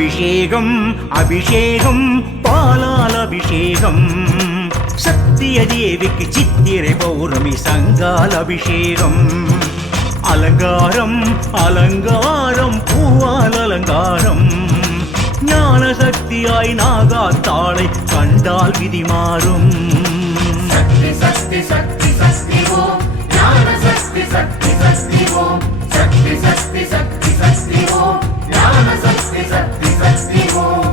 அபிஷேகம் அபிஷேகம் பாலால் அபிஷேகம் சத்திய தேவிக்கு சித்திரை பௌர்ணமி சங்கால் அபிஷேகம் அலங்காரம் அலங்காரம் பூவால் அலங்காரம் ஞான சக்தியாய் நாகாத்தாளை கண்டால் விதி மாறும் சக்தி சக்தி சக்தி சக்தி ஓம் ஞான சக்தி சக்தி சக்தி ஓம் சக்தி சக்தி சக்தி சக்தி ஓம் ஞான சக்தி சக்தி சக்தி ஓம்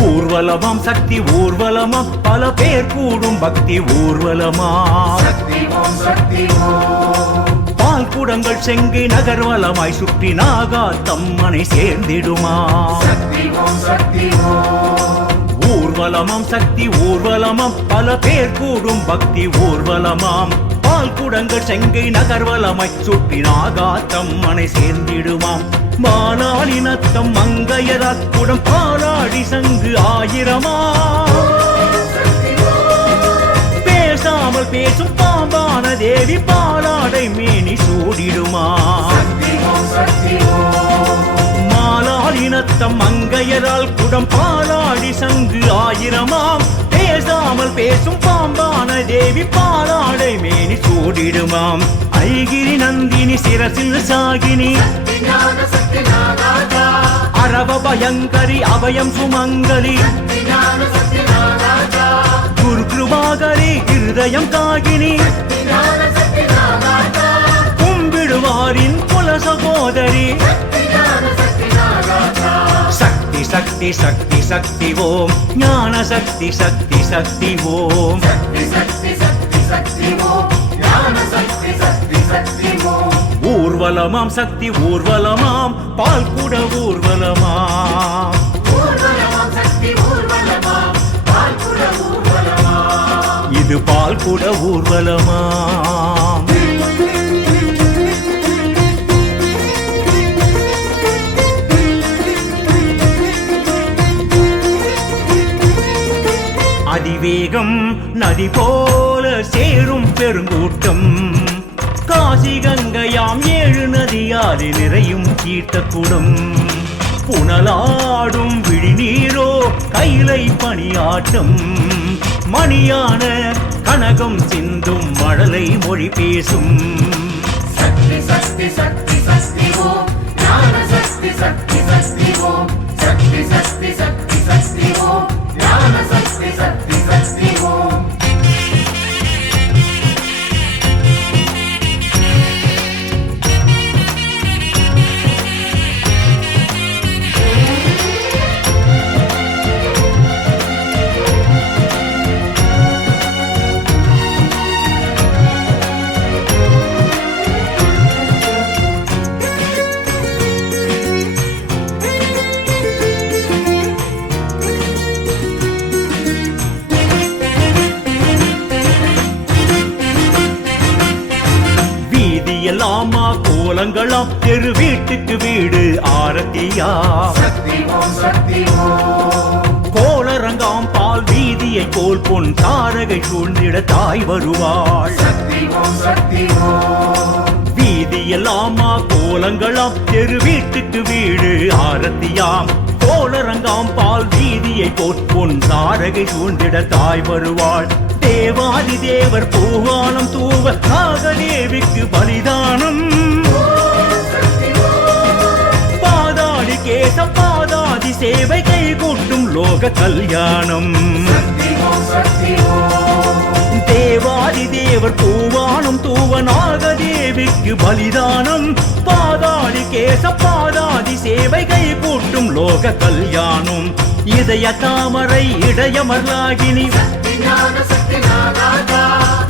ஊர்வலமாம் சக்தி ஊர்வலமாம் பல பேர் கூடும் பக்தி ஊர்வலமாம் சக்தி ஓம் சக்தி ஓம் பால் குடங்கள் செங்கை நகர்வலமாய் சுற்றி நாகா தம்மனை சேர்ந்திடுமா சக்தி ஓம் சக்தி ஓம் ஊர்வலமாம் சக்தி ஊர்வலமாம் பல பேர் கூடும் பக்தி ஊர்வலமாம் பால் குடங்கள் செங்கை நகர்வலமாய் சுற்றி நாகா தம்மனை சேர்ந்திடுமாம் மானாளினத்தம் மங்கையராக்குடம் பாலாடி சங்கு ஆயிரமா பேசாமல் பேசும் பாம்பான தேவி பாலாடை மேனி சூடிடுமா சக்தி ஓம் சக்தி ஓம் மாலாளினத்தம் மங்கையரால் குடம் பாலாடி சங்கு ஆயிரமாம் பேசாமல் பேசும் பாம்பான தேவி பாலாடை மேனி சூடிடுமாம் ஐகிரி நந்தினி சிரசில் சாகினி ஞான சக்தி நாகாதா அரவ பயங்கரி அபயம் சுமங்கலி ஞான சக்தி நாகாதா குரு கிருபாகரி இருதயம் காகினி ஞான சக்தி நாகாதா கும்பிடுவாரின் குல சகோதரி ஞான சக்தி நாகாதா சக்தி சக்தி சக்தி சக்தி ஓம் ஞான சக்தி சக்தி சக்தி ஓம் சக்தி சக்தி சக்தி சக்தி ஓம் ஞான சக்தி சக்தி சக்தி ஓம் ஊர்வலமாம் சக்தி ஊர்வலமாம் பால் கூட ஊர்வலமாம் ஊர்வலமாம் சக்தி ஊர்வலமாம் பால்குட ஊர்வலமாம் இது பால் கூட ஊர்வலமாம் அதிவேகம் நதி போல சேரும் பெருங்கூட்டம் காசி கங்கையாம் 7 நதியாறு நிறையும் தீர்த்தக்குடம் புனலாடும் விழிநீரோ கைலை பணியாட்டம் மணியான கனகம் சிந்தும் மழலை மொழி பேசும் சக்தி சக்தி சக்தி சக்தி ஓம் ஞான சக்தி சக்தி சக்தி ஓம் சக்தி சக்தி சக்தி சக்தி ஓம் ஞான சக்தி சக்தி சக்தி ஓம் எல்லாமா கோலங்களாம் தெரு வீட்டுக்கு வீடு ஆரத்தியா சக்தி ஓம் சக்தி ஓம் கோளரங்காம் பால் வீதியை போல் பொன் தாரகை சூழ்ந்திட தாய் வருவாள் சக்தி ஓம் சக்தி ஓம் வீதி எல்லாமா கோலங்களாம் தெரு வீட்டுக்கு வீடு ஆரத்தியாம் கோளரங்காம் பால் வீதியை போல் பொன் தாரகை சூழ்ந்திட தாய் வருவாள் தேவாதி தேவர் பூவானம் தூவ நாகதேவிக்கு பலிதானம் பாதாடி கேச பாதாதி சேவை கை கூட்டும் லோக கல்யாணம் தேவாதி தேவர் பூவானம் தூவ நாகதேவிக்கு பலிதானம் பாதாடி கேச பாதாதி சேவை கை கூட்டும் லோக கல்யாணம் இதய தாமரை இடையமர்லாகினி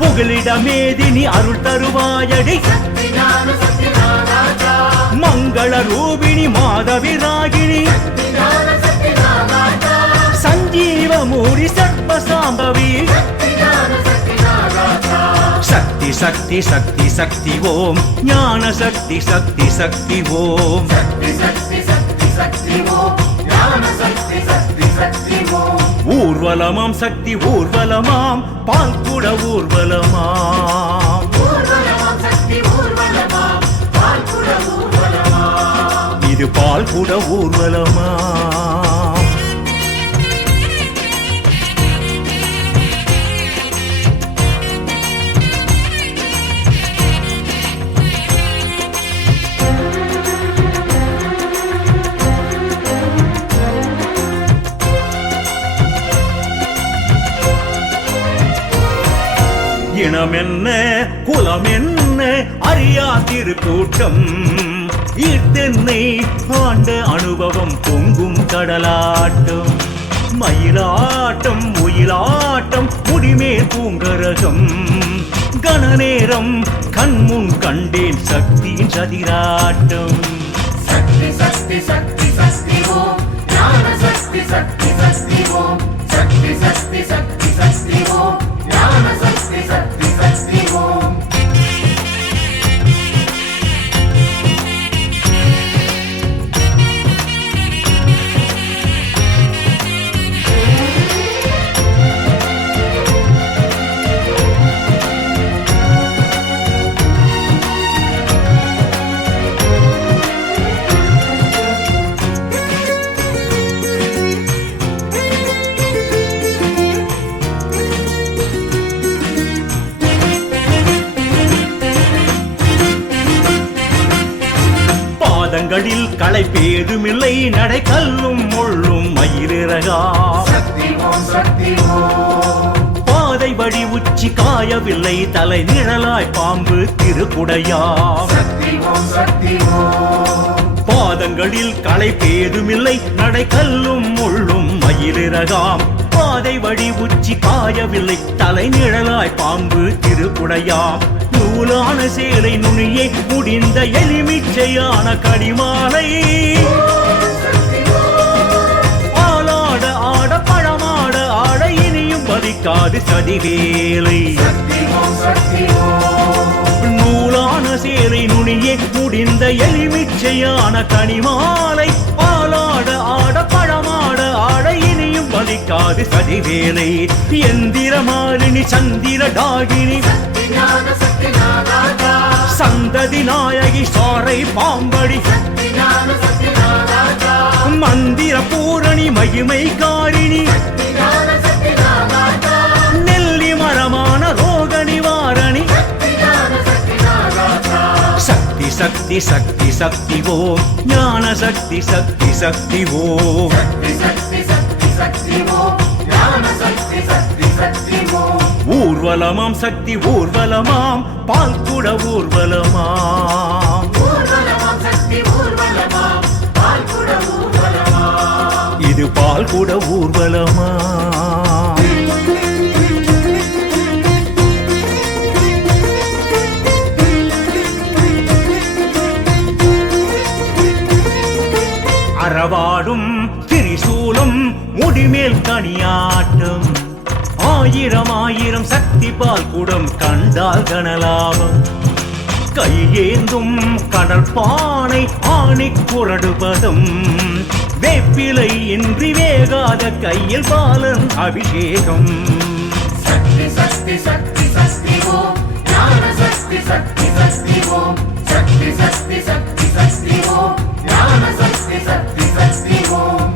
புகலிட மேதினி அருள் தருவாயடி சக்தி ஞான சக்தி நாராஜா மங்கள ரூபிணி மாதவி ராகிணி சக்தி ஞான சக்தி நாராஜா சஞ்சீவ மூரி சர்ப்ப சாம்பவி சக்தி ஞான சக்தி நாராஜா சக்தி சக்தி சக்தி சக்தி ஓம் ஞான சக்தி சக்தி சக்தி ஓம் சக்தி சக்தி சக்தி சக்தி ஓம் ஞான சக்தி சக்தி சக்தி ஓம் ஊர்வலமாம் சக்தி ஊர்வலமாம் பால்குட ஊர்வலமாம் ஊர்வலமாம் சக்தி ஊர்வலமாம் பால்குட ஊர்வலமாம் இது பால்குட ஊர்வலமாம் இனம் என்ன குலம் என்ன அறியா திருக்கூட்டம் ஈர்த்தென்னை ஆண்ட அனுபவம் பொங்கும் கடலாட்டம் மயிலாட்டம் ஒயிலாட்டம் முடிமேல் பூங்கரகம் கணநேரம் கண்முன் கண்டேன் சக்தியின் சதிராட்டம் சக்தி சக்தி சக்தி சக்தி ஓம் ஞான சக்தி சக்தி சக்தி ஓம் சக்தி சக்தி சக்தி சக்தி ஓம் ஞான சக்தி சக்தி சக்தி ஓம் பாதங்களில் களைப்பேதுமில்லை நடை கல்லும் முள்ளும் மயிலிறகா சக்தி ஓம் சக்தி ஓம் பாதை வழி உச்சி காயவில்லை தலை நிழலாய் பாம்பு திருக்குடையா சக்தி ஓம் சக்தி ஓம் பாதங்களில் களைப்பேதுமில்லை நடை கல்லும் முள்ளும் மயிலிறகாம் பாதை வழி உச்சி காயவில்லை தலை நிழலாய் பாம்பு திருக்குடையாம் நூலான சேலை நுனியை முடிந்த எளிமிச்சையான கடிமாலை ஆளாட ஆட பழமாட ஆட இனியும் பதிக்காது சதிவேலை சக்தி ஓம் சக்தி ஓம் நூலான சேலை நுனியை முடிந்த எளிமிச்சையான கனிமாலை ஆளாட ஆட பழமாட ஆட இனியும் பதிக்காது சதிவேலை எந்திர மாலினி சந்திர டாகினி சக்தி ஞான சக்தி நாராஜா சந்ததி நாயகி சாரை பாம்படி சக்தி ஞான சக்தி நாராஜா மந்திர பூரணி மகிமை காரிணி சக்தி ஞான சக்தி நாராஜா நெல்லி மரமான ரோக நிவாரணி சக்தி ஞான சக்தி நாராஜா சக்தி சக்தி சக்தி சக்தி ஓம் ஞான சக்தி சக்தி சக்தி ஓம் சக்தி சக்தி சக்தி சக்தி ஓம் ஞான சக்தி சக்தி சக்தி ஓம் ஊர்வலமாம் சக்தி ஊர்வலமாம் பால்குட ஊர்வலமாம் ஊர்வலமாம் சக்தி ஊர்வலமாம் பால்குட ஊர்வலமாம் இது பால்குட ஊர்வலமாம் அறவாடும் திரிசூலம் முடிமேல் கனியாட்டம் ஆயிரம் ஆயிரம் சக்தி பால் குடம் கண்டால் கனலாபம் கையேந்தும் கடல் பானை ஆணி குரடுபதம் வேப்பிலை இன்றி வேகாத கையில் பாலன் அபிஷேகம் சக்தி சக்தி சக்தி சக்தி ஓம் ஞான சக்தி சக்தி சக்தி ஓம் சக்தி சக்தி சக்தி சக்தி ஓம் ஞான சக்தி சக்தி சக்தி ஓம்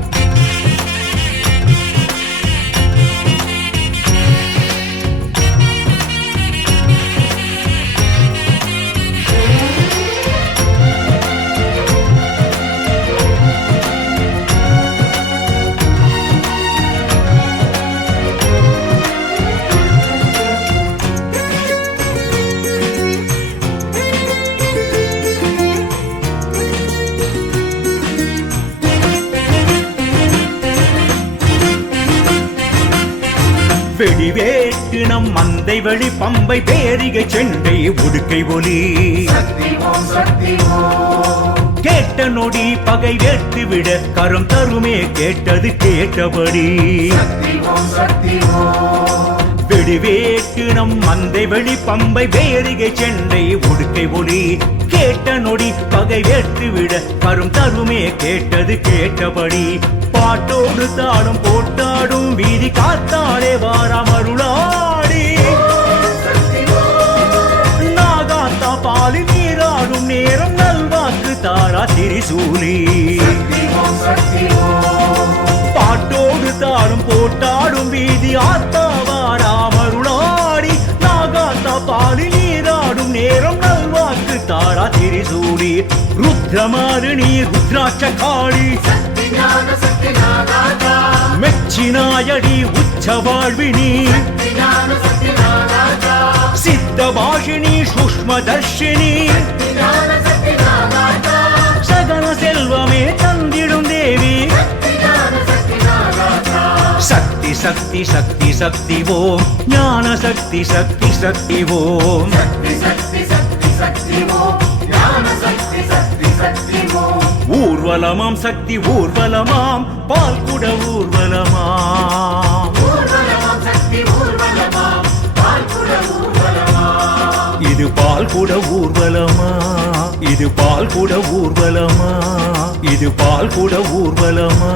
வெடிவேட்டு நம் மந்தை வழி பம்பை பேரிகை செண்டை உடுக்கை ஒலி சக்தி ஓம் சக்தி ஓம் கேட்ட நொடி பகை வேட்டுவிட கரம் தருமே கேட்டது கேட்டபடி சக்தி ஓம் சக்தி ஓம் வெடிவேட்டு நம் மந்தை வெளி பம்பை பேரிகை செண்டை உடுக்கை ஒலி கேட்ட நொடி பகை வேட்டுவிட கரும் தருமே கேட்டது கேட்டபடி பாட்டோடு தாடும் போட்டாடும் வீதி காத்தாடே வாராமருளாடி சக்தி ஓம் நாகாத்தா பாலி நீராடும் நேரம் நல்வாக்கு தாரா திரிசூலி சக்தி ஓம் சக்தி ஓம் பாட்டோடு தாடும் போட்டாடும் வீதி ஆத்தாவாராமருளாடி நாகாத்தா பாலி நீராடும் நேரம் நல்வாக்கு தாரா திரிசூலி ருத்ரமாருணி ருத்ராட்ச காளி சக்தி ஞான சக்தி நாகாதா மெச்சினாயடி உச்ச வாழ்வினி சக்தி ஞான சக்தி நாகாதா சித்த பாஷினி சூஷ்மதர்ஷினி சக்தி ஞான சக்தி நாகாதா சகல செல்வமே தந்திடும் தேவி சக்தி ஞான சக்தி நாகாதா சக்தி சக்தி சக்தி சக்தி ஓம் ஞான சக்தி சக்தி சக்தி ஓம் சக்தி சக்தி சக்தி சக்தி ஓம் ஞான சக்தி சக்தி சக்தி ஓம் ஊர்வலமாம் சக்தி ஊர்வலமாம் பால்குட ஊர்வலமாம் ஊர்வலமாம் சக்தி ஊர்வலமாம் பால்குட ஊர்வலமாம் இது பால்குட ஊர்வலமா இது பால்குட ஊர்வலமா இது பால்குட ஊர்வலமா